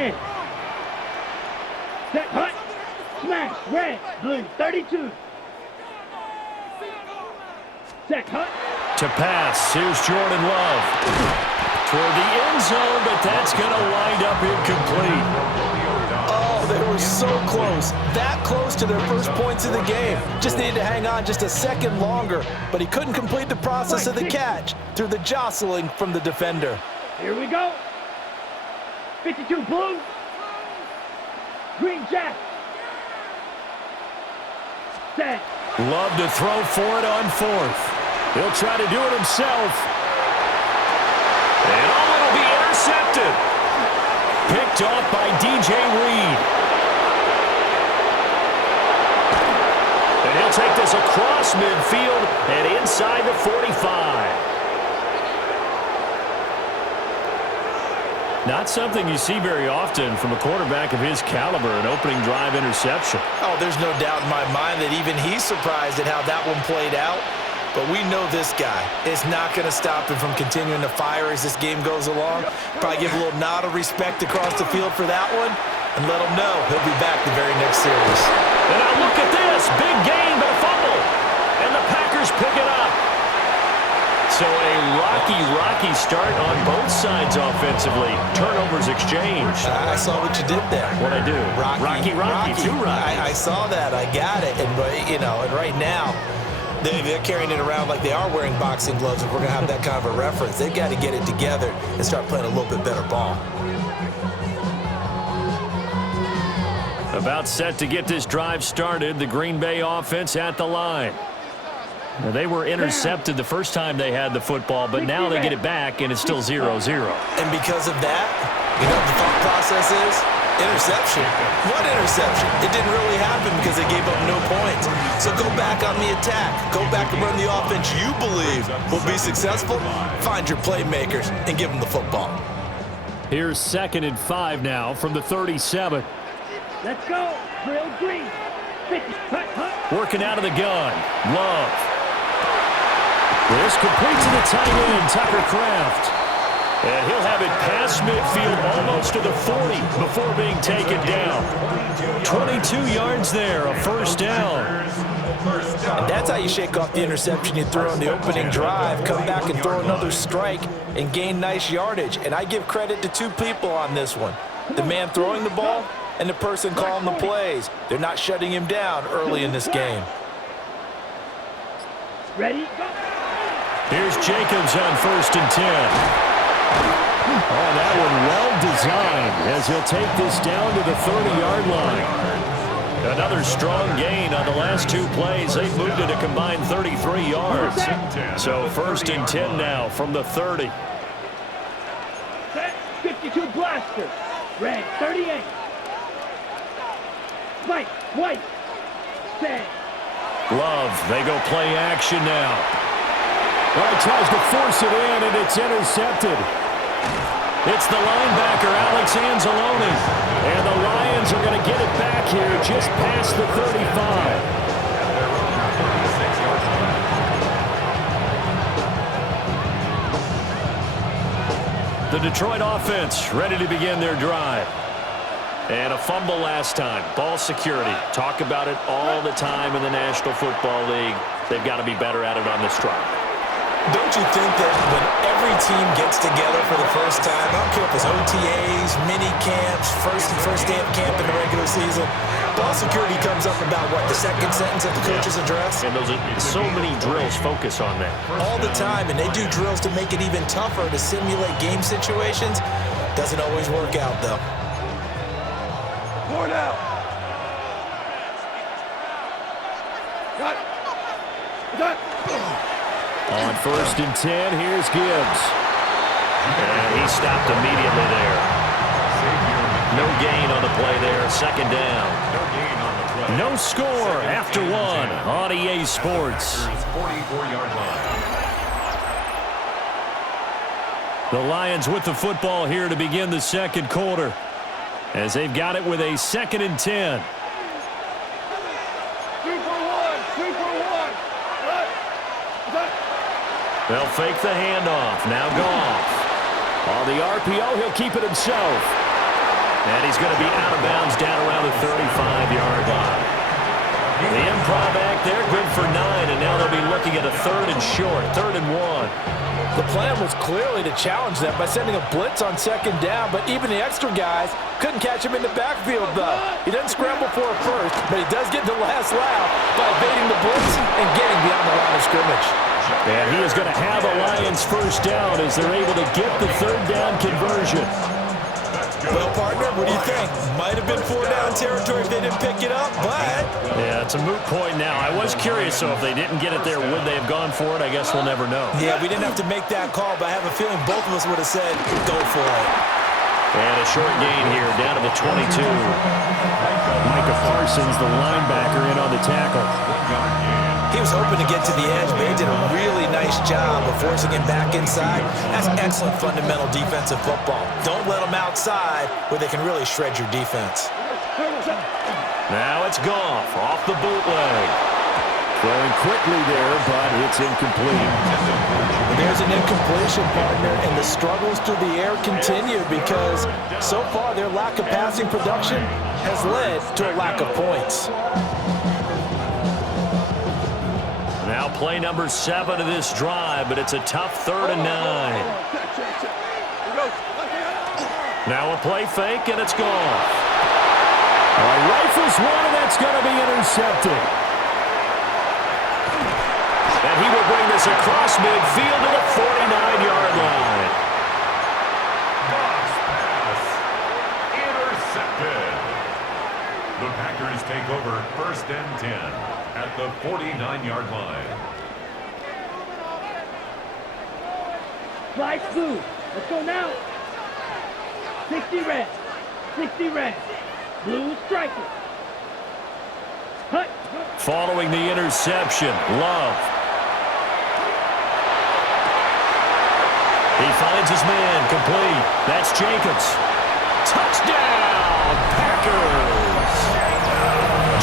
10. Set, hut, smash, red, blue, 32. Set, hut. To pass, here's Jordan Love. Toward the end zone, but that's going to wind up incomplete. Oh, they were so close. That close to their first points of the game. Just needed to hang on just a second longer, but he couldn't complete the process of the catch through the jostling from the defender. Here we go. 52 blue. Green jack. Set. Love to throw for it on fourth. He'll try to do it himself. And it'll be intercepted. Picked off by DJ Reed. And he'll take this across midfield and inside the 45. Not something you see very often from a quarterback of his caliber, an opening drive interception. Oh, there's no doubt in my mind that even he's surprised at how that one played out. But we know this guy is not going to stop him from continuing to fire as this game goes along. Probably give a little nod of respect across the field for that one and let him know he'll be back the very next series. And now look at this. Big gain, but a fumble. And the Packers pick it up. So a rocky start on both sides offensively. Turnovers exchanged. I saw what you did there. What'd I do? Rocky. Two Rockies. I saw that. I got it. And, and right now, they're carrying it around like they are wearing boxing gloves. If we're going to have that kind of a reference, they've got to get it together and start playing a little bit better ball. About set to get this drive started, the Green Bay offense at the line. Now, they were intercepted the first time they had the football, but now they get it back, and it's still 0-0. And because of that, you know what the thought process is? Interception. What interception? It didn't really happen because they gave up no points. So go back on the attack. Go back and run the offense you believe will be successful. Find your playmakers and give them the football. Here's 2nd and 5 now from the 37. Let's go. Drill green. 50. Working out of the gun. Love. This complete to the tight end, Tucker Kraft. And he'll have it past midfield almost to the 40 before being taken down. 22 yards there, a first down. And that's how you shake off the interception you throw on the opening drive, come back and throw another strike and gain nice yardage. And I give credit to two people on this one. The man throwing the ball and the person calling the plays. They're not shutting him down early in this game. Ready? Here's Jacobs on 1st and 10. Oh, that one well designed as he'll take this down to the 30-yard line. Another strong gain on the last two plays. They've moved it a combined 33 yards. So 1st and 10 now from the 30. Set, 52 blaster. Red, 38. Spike, white. Set. Love, they go play action now. Well, he tries to force it in, and it's intercepted. It's the linebacker, Alex Anzalone. And the Lions are going to get it back here just past the 35. The Detroit offense ready to begin their drive. And a fumble last time. Ball security. Talk about it all the time in the National Football League. They've got to be better at it on this drive. Don't you think that when every team gets together for the first time, I don't care if it's OTAs, mini camps, first day of camp in the regular season, ball security comes up about, what, the second sentence of the coach's address? And those are so many drills focus on that. All the time, and they do drills to make it even tougher to simulate game situations. Doesn't always work out, though. 4 down. Cut. Cut. On 1st and 10, here's Gibbs. And he stopped immediately there. No gain on the play there. 2nd down. No score after 1 on EA Sports. The Lions with the football here to begin the 2nd quarter, as they've got it with a 2nd and 10. 2 for 1. 2 for 1. They'll fake the handoff. Now Goff. On the RPO, he'll keep it himself. And he's going to be out of bounds down around the 35-yard line. The improv act there, good for 9, and now they'll be looking at a 3rd and short, 3rd and 1. The plan was clearly to challenge them by sending a blitz on 2nd down, but even the extra guys couldn't catch him in the backfield, though. He doesn't scramble for a first, but he does get the last laugh by evading the blitz and getting beyond the line of scrimmage. And he is going to have a Lions first down as they're able to get the 3rd down conversion. Well, partner, what do you think? Might have been 4-down territory if they didn't pick it up, but... Yeah, it's a moot point now. I was curious, so if they didn't get it there, would they have gone for it? I guess we'll never know. Yeah, we didn't have to make that call, but I have a feeling both of us would have said, go for it. And a short gain here, down to the 22. Micah Parsons, the linebacker, in on the tackle. He was hoping to get to the edge, but they did a really nice job of forcing him back inside. That's excellent fundamental defensive football. Don't let them outside where they can really shred your defense. Now it's Goff off the bootleg. Throwing quickly there, but it's incomplete. There's an incompletion, partner, and the struggles through the air continue because so far their lack of passing production has led to a lack of points. Now play number 7 of this drive, but it's a tough 3rd and 9. Now a play fake, and it's gone. Rifles one, and that's going to be intercepted. And he will bring this across midfield to the 49-yard line. Intercepted. The Packers take over 1st and 10 at the 49-yard line. Fly smooth. Let's go now. 60 red. 60 red. Blue striker. Hut. Following the interception, Love. He finds his man, complete. That's Jacobs. Touchdown, Packers!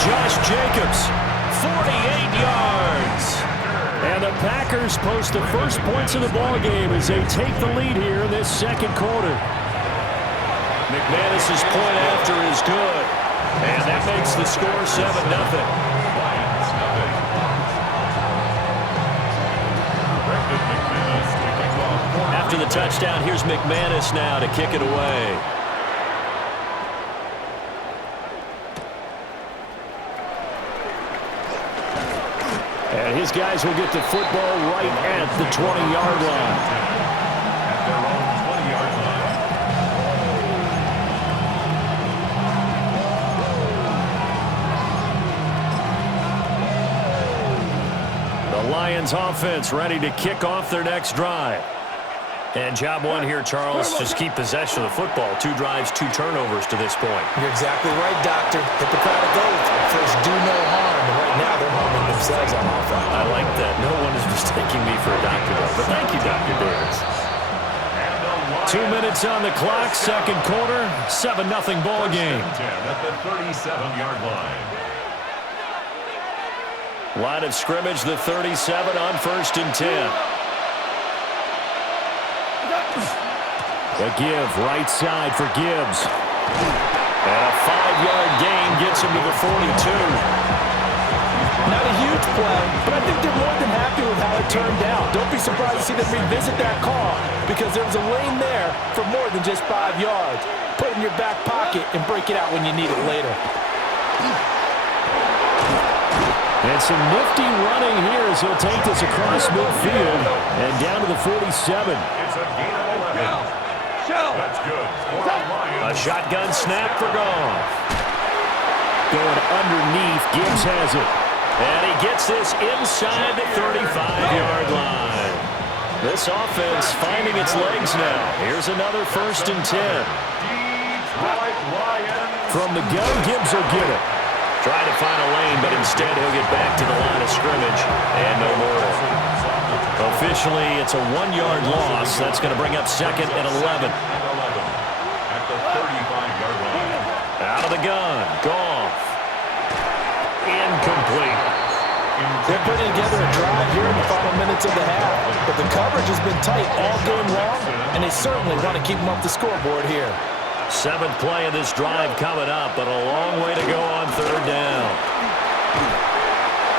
Josh Jacobs, 48 yards. And the Packers post the first points of the ballgame as they take the lead here in this 2nd quarter. McManus's point after is good. And that makes the score 7-0. After the touchdown, here's McManus now to kick it away. And his guys will get the football right at the 20-yard line. At their own 20-yard line. The Lions offense ready to kick off their next drive. And job one here, Charles, just keep possession of the football. 2 drives, 2 turnovers to this point. You're exactly right, Doctor. Hippocratic oath. First, do no harm. And right now, they're harming themselves on offense. I like that. No one is mistaking me for a doctor, though. But thank you, Dr. Davis. 2 minutes on the clock, 2nd quarter, 7-0 ball game. At the 37-yard line. Line of scrimmage, the 37 on 1st and 10. The give, right side for Gibbs. And a 5-yard gain gets him to the 42. Not a huge play, but I think they're more than happy with how it turned out. Don't be surprised to see them revisit that call because there was a lane there for more than just 5 yards. Put it in your back pocket and break it out when you need it later. And some nifty running here as he'll take this across midfield and down to the 47. It's a gain of 11. That's good. A shotgun snap for Goff. Going underneath, Gibbs has it. And he gets this inside the 35-yard line. This offense finding its legs now. Here's another 1st and 10. From the gun, Gibbs will get it. Try to find a lane, but instead he'll get back to the line of scrimmage. And no more. Officially, it's a 1-yard loss. That's going to bring up 2nd and 11. At the 35-yard line. Out of the gun, Goff. Incomplete. They're putting together a drive here in the final minutes of the half, but the coverage has been tight all game long, and they certainly want to keep them up the scoreboard here. Seventh play of this drive coming up, but a long way to go on third down.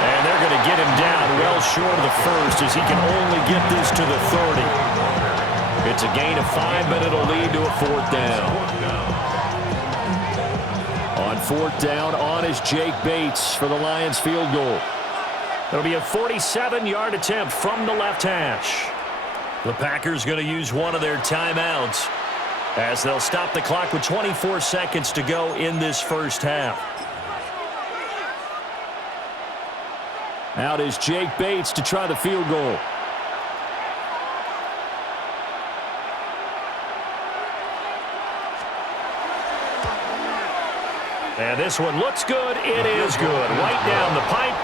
And they're going to get him down well short of the first as he can only get this to the 30. It's a gain of 5, but it'll lead to a fourth down. On fourth down, on is Jake Bates for the Lions field goal. It'll be a 47-yard attempt from the left hash. The Packers going to use one of their timeouts as they'll stop the clock with 24 seconds to go in this first half. Out is Jake Bates to try the field goal. And this one looks good. It is good. Right down the pipe.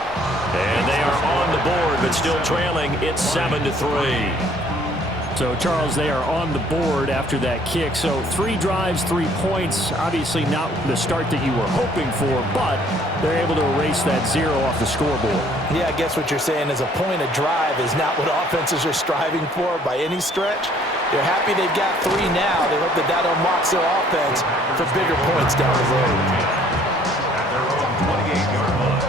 And they are on the board, but still trailing. It's 7-3. So, Charles, they are on the board after that kick. So, 3 drives, 3 points. Obviously not the start that you were hoping for, but they're able to erase that 0 off the scoreboard. Yeah, I guess what you're saying is a point a drive is not what offenses are striving for by any stretch. They're happy they've got 3 now. They hope that that unlocks their offense for bigger points down the road. At their own 28-yard line.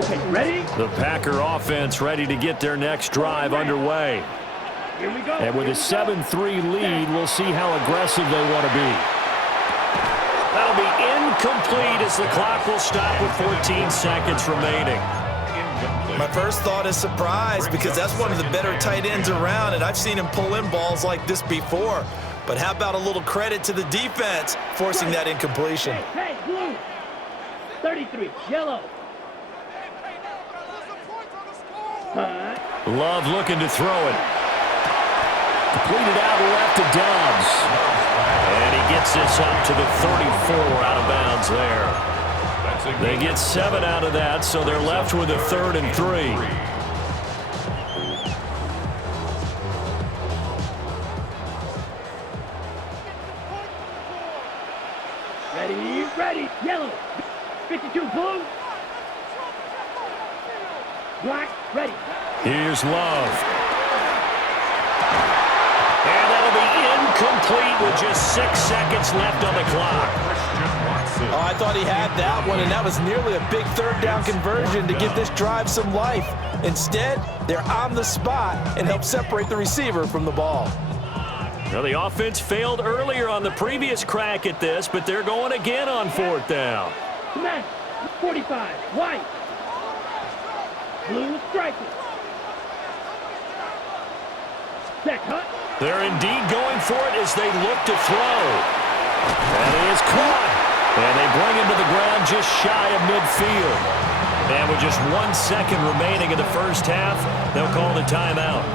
Okay, ready? The Packer offense ready to get their next drive underway. Here we go. And with a 7-3 lead, we'll see how aggressive they want to be. That'll be incomplete as the clock will stop with 14 seconds remaining. My first thought is surprise because that's one of the better tight ends around, and I've seen him pull in balls like this before. But how about a little credit to the defense forcing that incompletion? Hey, blue. 33, yellow. Love looking to throw it. Completed out left to Dobbs. And he gets this up to the 34 out of bounds there. They get 7 out of that, so they're left with a 3rd and 3. Ready, yellow. 52, blue. Black, ready. Here's Love. And that'll be incomplete with just 6 seconds left on the clock. Oh, I thought he had that one, and that was nearly a big 3rd down conversion to give this drive some life. Instead, they're on the spot and help separate the receiver from the ball. Well, the offense failed earlier on the previous crack at this, but they're going again on 4th down. Come on, 45, white. Blue striker. Set cut. They're indeed going for it as they look to throw. And he is caught. And they bring him to the ground just shy of midfield. And with just 1 second remaining in the first half, they'll call the timeout.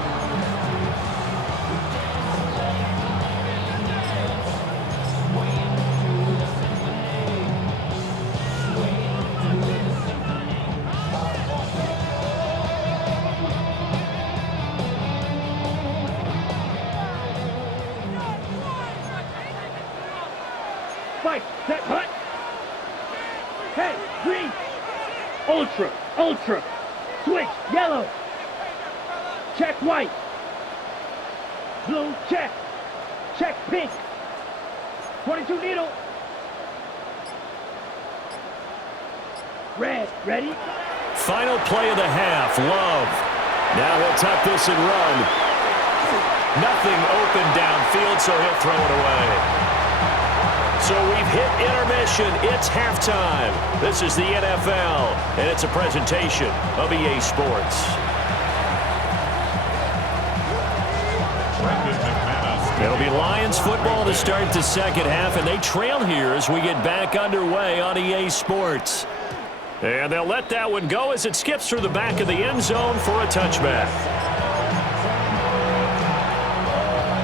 Fight, set, cut. Hey, green. Ultra. Switch, yellow. Check white. Blue, check. Check pink. 22 needle. Red, ready? Final play of the half, Love. Now he'll tuck this and run. Nothing open downfield, so he'll throw it away. So we've hit intermission. It's halftime. This is the NFL, and it's a presentation of EA Sports. It'll be Lions football to start the second half, and they trail here as we get back underway on EA Sports. And they'll let that one go as it skips through the back of the end zone for a touchback.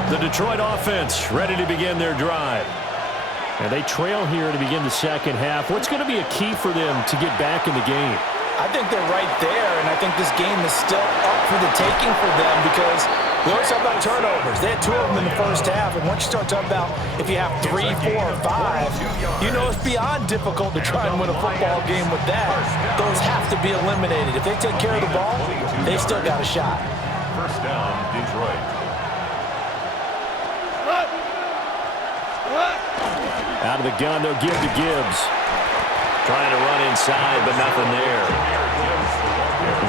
The Detroit offense ready to begin their drive. And they trail here to begin the second half. What's going to be a key for them to get back in the game? I think they're right there, and I think this game is still up for the taking for them because we always talk about turnovers. They had 2 of them in the first half, and once you start talking about if you have 3, 4, or 5, you know it's beyond difficult to try and win a football game with that. Those have to be eliminated. If they take care of the ball, they still got a shot. First down, Detroit. Out of the gun, they'll give to Gibbs. Trying to run inside, but nothing there.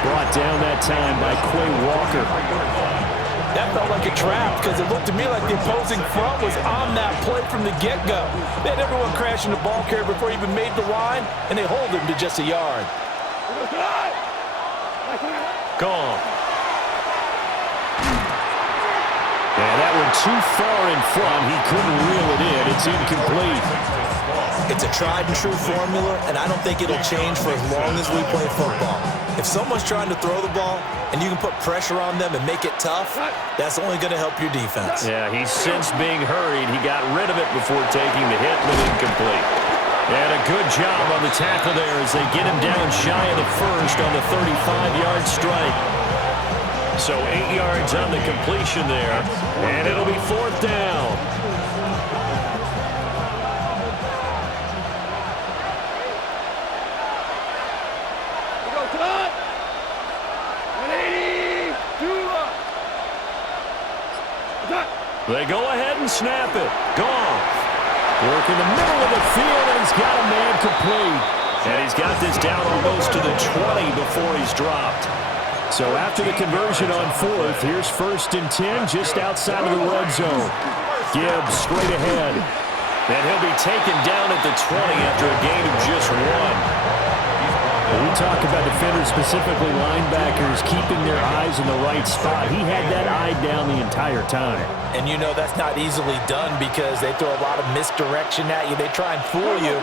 Brought down that time by Quay Walker. That felt like a trap because it looked to me like the opposing front was on that play from the get-go. They had everyone crashing the ball carrier before he even made the line, and they hold him to just a yard. Gone. Yeah, that one too far in front. He couldn't reel it in. It's incomplete. It's a tried-and-true formula, and I don't think it'll change for as long as we play football. If someone's trying to throw the ball and you can put pressure on them and make it tough, that's only going to help your defense. Yeah, he's since being hurried. He got rid of it before taking the hit, but incomplete. And a good job on the tackle there as they get him down shy of the first on the 35-yard strike. So 8 yards on the completion there, and it'll be 4th down. They go ahead and snap it. Goff. Work in the middle of the field, and he's got a man complete. And he's got this down almost to the 20 before he's dropped. So after the conversion on 4th, here's 1st and 10 just outside of the red zone. Gibbs straight ahead. And he'll be taken down at the 20 after a gain of just 1. We talk about defenders, specifically linebackers, keeping their eyes in the right spot. He had that eye down the entire time. And you know that's not easily done because they throw a lot of misdirection at you. They try and fool you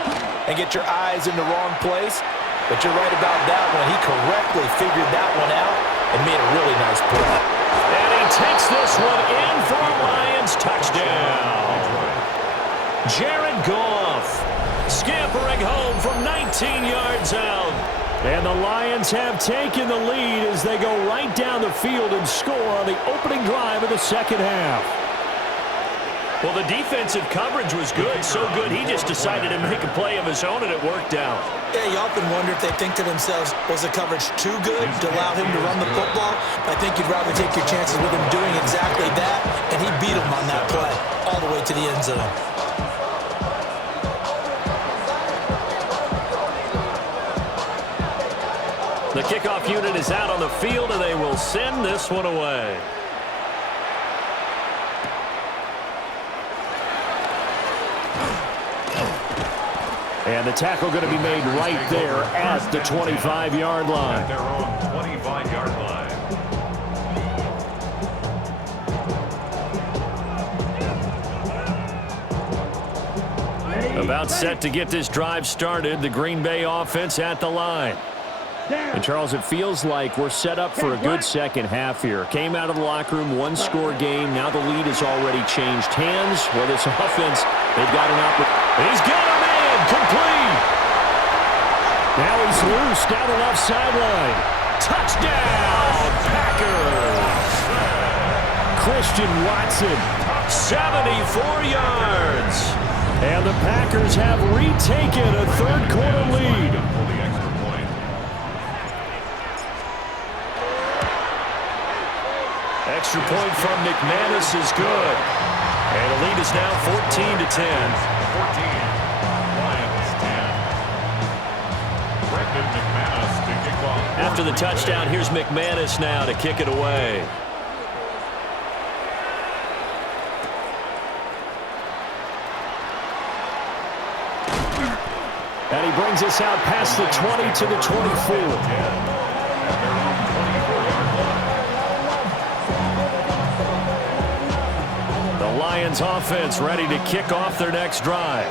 and get your eyes in the wrong place. But you're right about that one. He correctly figured that one out and made a really nice play. And he takes this one in for a Lions touchdown. Jared Goff scampering home from 19 yards out. And the Lions have taken the lead as they go right down the field and score on the opening drive of the second half. Well, the defensive coverage was good, so good he just decided to make a play of his own, and it worked out. Yeah, you often wonder if they think to themselves, was the coverage too good to allow him to run the football? I think you'd rather take your chances with him doing exactly that, and he beat him on that play all the way to the end zone. The kickoff unit is out on the field, and they will send this one away. And the tackle going to be made right there at the 25-yard line. At their own 25-yard line. About set to get this drive started, the Green Bay offense at the line. And, Charles, it feels like we're set up for a good second half here. Came out of the locker room, one-score game. Now the lead has already changed hands. Well, this offense, they've got an opportunity. He's got a man complete. Now he's loose down the left sideline. Touchdown, Packers. Christian Watson, 74 yards. And the Packers have retaken a third-quarter lead. Extra point from McManus is good. And the lead is now 14-10. 14. Lions 10. Brendan McManus to kick off. After the touchdown, here's McManus now to kick it away. And he brings us out past the 20 to the 24. Lions offense ready to kick off their next drive.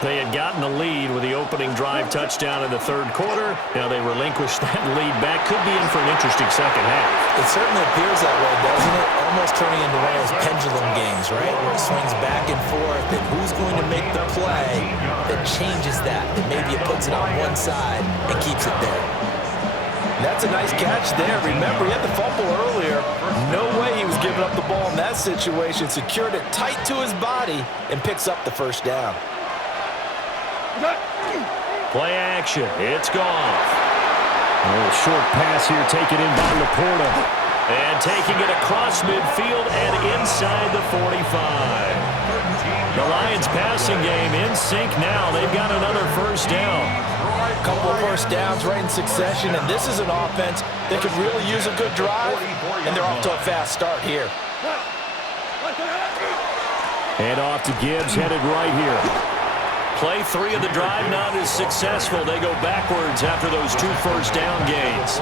They had gotten the lead with the opening drive touchdown in the third quarter. Now they relinquished that lead back. Could be in for an interesting second half. It certainly appears that way, doesn't it? Almost turning into one of those pendulum games, right? Where it swings back and forth, and who's going to make the play that changes that? That maybe it puts it on one side and keeps it there. That's a nice catch there. Remember, he had the fumble earlier. No way he was giving up the ball in that situation. Secured it tight to his body and picks up the first down. Play action. It's gone. A little short pass here taken in by Laporta. And taking it across midfield and inside the 45. The Lions passing game in sync now. They've got another first down. A couple of first downs right in succession, and this is an offense that could really use a good drive, and they're off to a fast start here. Hand off to Gibbs, headed right here. Play 3 of the drive not as successful. They go backwards after those 2 first down gains.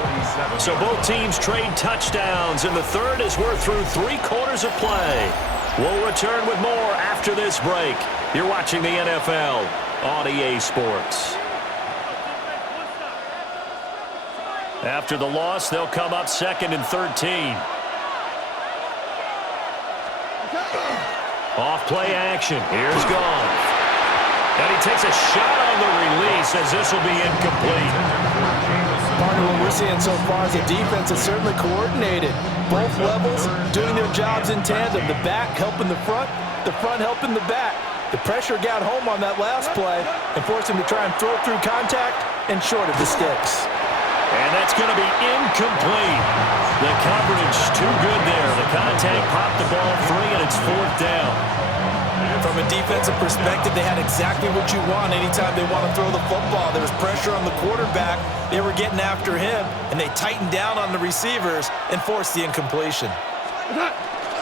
So both teams trade touchdowns, and the third as we're through 3 quarters of play. We'll return with more after this break. You're watching the NFL on EA Sports. After the loss, they'll come up 2nd and 13. Off play action. Here's Goff. And he takes a shot on the release as this will be incomplete. Partner, what we're seeing so far is the defense is certainly coordinated. Both levels doing their jobs in tandem. The back helping the front helping the back. The pressure got home on that last play and forced him to try and throw through contact and short of the sticks. And that's going to be incomplete. The coverage too good there. The contact popped the ball free, and it's 4th down. From a defensive perspective, they had exactly what you want anytime they want to throw the football. There was pressure on the quarterback. They were getting after him, and they tightened down on the receivers and forced the incompletion.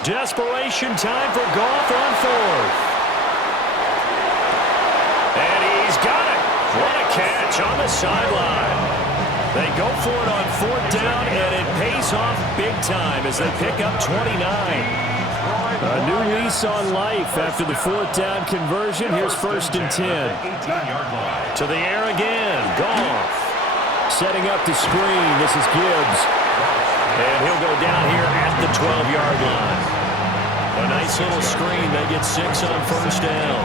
Desperation time for Goff on 4th. And he's got it. What a catch on the sideline. They go for it on 4th down, and it pays off big time as they pick up 29. A new lease on life after the 4th down conversion. Here's 1st and 10. To the air again. Goff. Setting up the screen. This is Gibbs. And he'll go down here at the 12-yard line. A nice little screen. They get 6 on 1st down.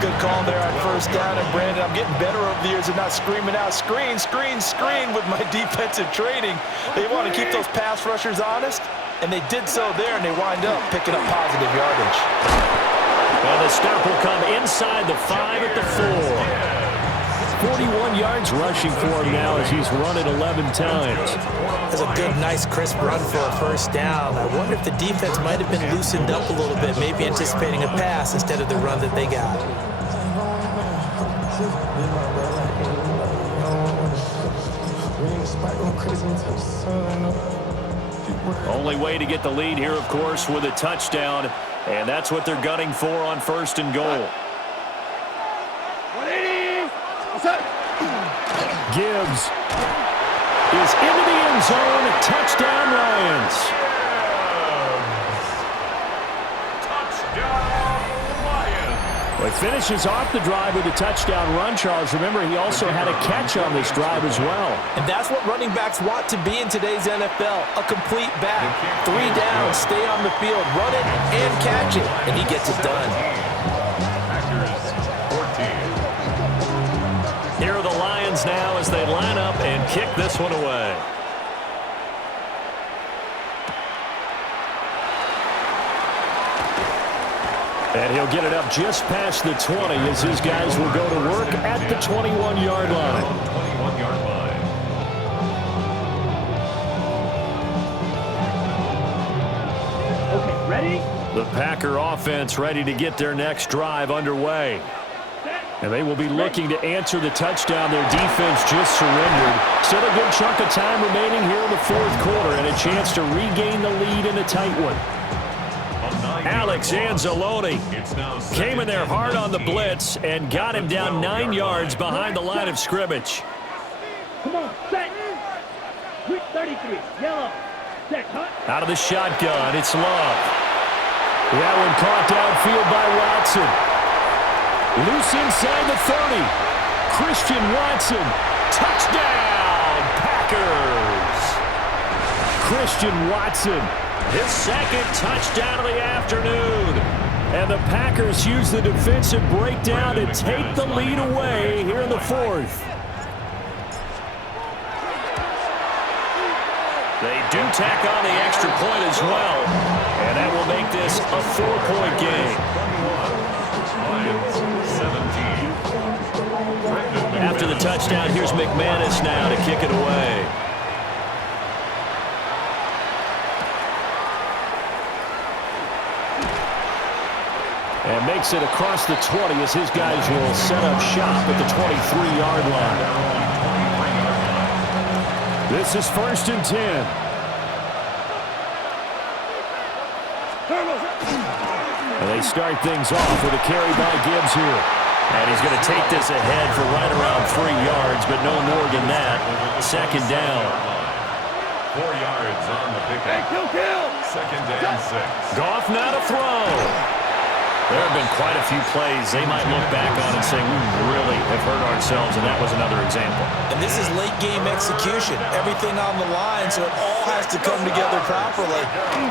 Good call there on 1st down. And, Brandon, I'm getting better over the years and not screaming out, screen, screen, screen with my defensive training. They want to keep those pass rushers honest. And they did so there, and they wind up picking up positive yardage. Well, the stop will come inside the 5 at the 4. 41 yards rushing for him now as he's run it 11 times. That's a good, nice, crisp run for a 1st down. I wonder if the defense might have been loosened up a little bit, maybe anticipating a pass instead of the run that they got. Only way to get the lead here, of course, with a touchdown, and that's what they're gunning for on 1st and goal. 180. What's up? Gibbs is into the end zone. Touchdown, Lions. Well, he finishes off the drive with a touchdown run, Charles. Remember, he also had a catch on this drive as well. And that's what running backs want to be in today's NFL, a complete back. 3 downs, stay on the field, run it, and catch it, and he gets it done. Here are the Lions now as they line up and kick this one away. And he'll get it up just past the 20 as his guys will go to work at the 21-yard line. 21-yard line. Okay, ready? The Packer offense ready to get their next drive underway. And they will be looking to answer the touchdown their defense just surrendered. Still a good chunk of time remaining here in the 4th quarter and a chance to regain the lead in a tight one. Alex Anzalone came in there hard on the blitz and got him down 9 yards behind the line of scrimmage. Come on, set. 33, yellow. Set, cut. Out of the shotgun, it's Love. That one caught downfield by Watson. Loose inside the 30. Christian Watson. Touchdown, Packers. Christian Watson. His 2nd touchdown of the afternoon. And the Packers use the defensive breakdown to take the lead away here in the 4th. They do tack on the extra point as well. And that will make this a 4-point game. After the touchdown, here's McManus now to kick it away. And makes it across the 20 as his guys will set up shop at the 23-yard line. This is 1st and 10. And they start things off with a carry by Gibbs here. And he's going to take this ahead for right around 3 yards, but no more than that. 2nd down. 4 yards on the pickup. 2nd and 6. Goff now to throw. There have been quite a few plays they might look back on and say, we really have hurt ourselves, and that was another example. And this is late-game execution. Everything on the line, so it all has to come together properly.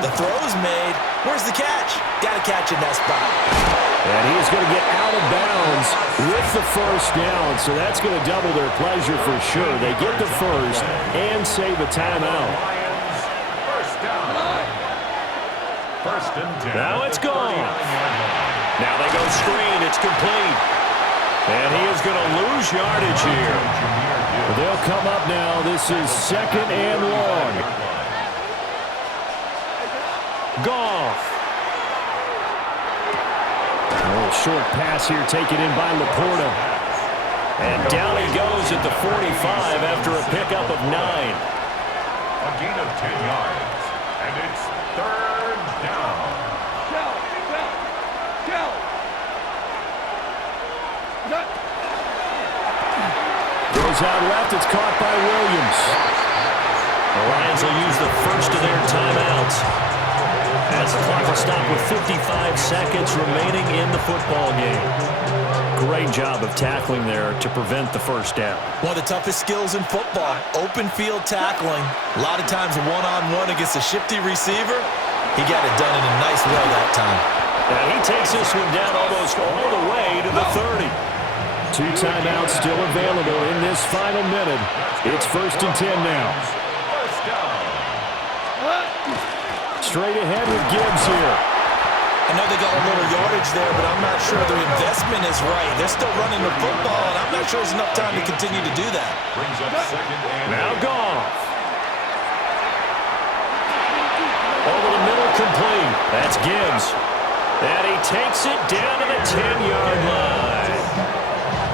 The throw's made. Where's the catch? Got to catch in that spot. And he's going to get out of bounds with the 1st down, so that's going to double their pleasure for sure. They get the 1st and save a timeout. 1st down. 1st and 10. Now it's gone. Now they go screen. It's complete. And he is going to lose yardage here. But they'll come up now. This is 2nd and long. Goff. A little short pass here taken in by Laporta. And down he goes at the 45 after a pickup of 9. A gain of 10 yards. And it's 3rd down. Goes out left. It's caught by Williams. The Lions will use the first of their timeouts as the clock will stop with 55 seconds remaining in the football game. Great job of tackling there to prevent the 1st down. One of the toughest skills in football, open field tackling. A lot of times one-on-one against a shifty receiver. He got it done in a nice way that time. And he takes this one down almost all the way to the 30. 2 timeouts still available in this final minute. It's 1st and 10 now. Straight ahead with Gibbs here. I know they got a little yardage there, but I'm not sure their investment is right. They're still running the football, and I'm not sure there's enough time to continue to do that. Brings up 2nd and now Goff. Over the middle, complete. That's Gibbs. And he takes it down to the 10-yard line.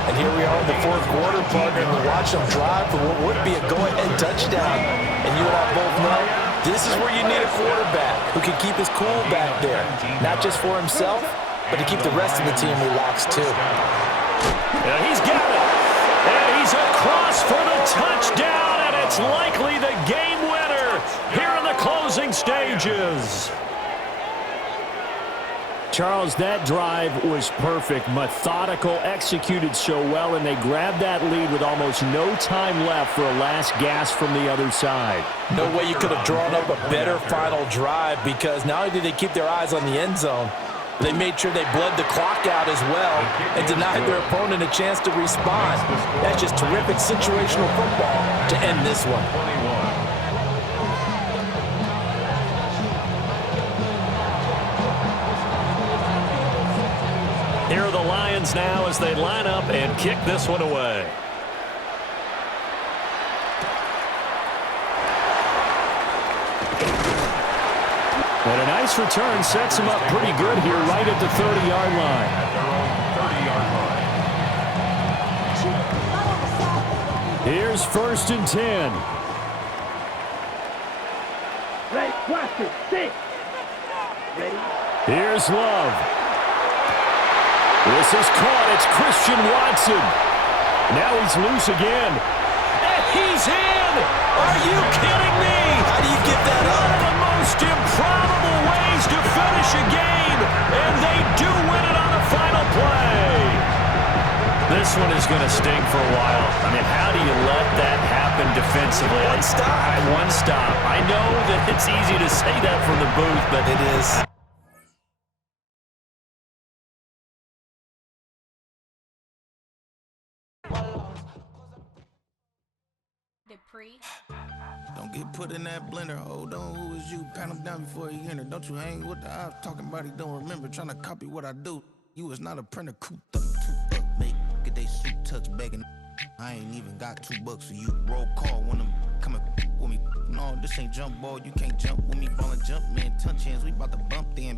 And here we are in the 4th quarter, partner, and we watch them drive for what would be a go-ahead touchdown. And you and I both know this is where you need a quarterback who can keep his cool back there. Not just for himself, but to keep the rest of the team relaxed too. And he's got it. And he's across for the touchdown, and it's likely the game winner here in the closing stages. Charles, that drive was perfect, methodical, executed so well, and they grabbed that lead with almost no time left for a last gasp from the other side. No way you could have drawn up a better final drive, because not only did they keep their eyes on the end zone, they made sure they bled the clock out as well and denied their opponent a chance to respond. That's just terrific situational football to end this one. Here are the Lions now as they line up and kick this one away. And a nice return sets him up pretty good here right at the 30-yard line. Here's 1st and 10. Right, question, 6. Ready? Here's Love. This is caught. It's Christian Watson. Now he's loose again. And he's in! Are you kidding me? How do you get that One up? of the most improbable ways to finish a game, and they do win it on the final play. This one is going to sting for a while. I mean, how do you let that happen defensively? One stop. One stop. I know that it's easy to say that from the booth, but It is. Don't get put in that blender. Hold on, who is you? Pat him down before he enter. Don't you hang with the ops talking about he don't remember. Trying to copy what I do. You is not a printer. Cooped up, too up. Make get they suit touch begging. I ain't even got $2, so you roll call when I'm coming with me. No, this ain't jump ball. You can't jump with me. Ball and jump, man. Touch hands. We about to bump then.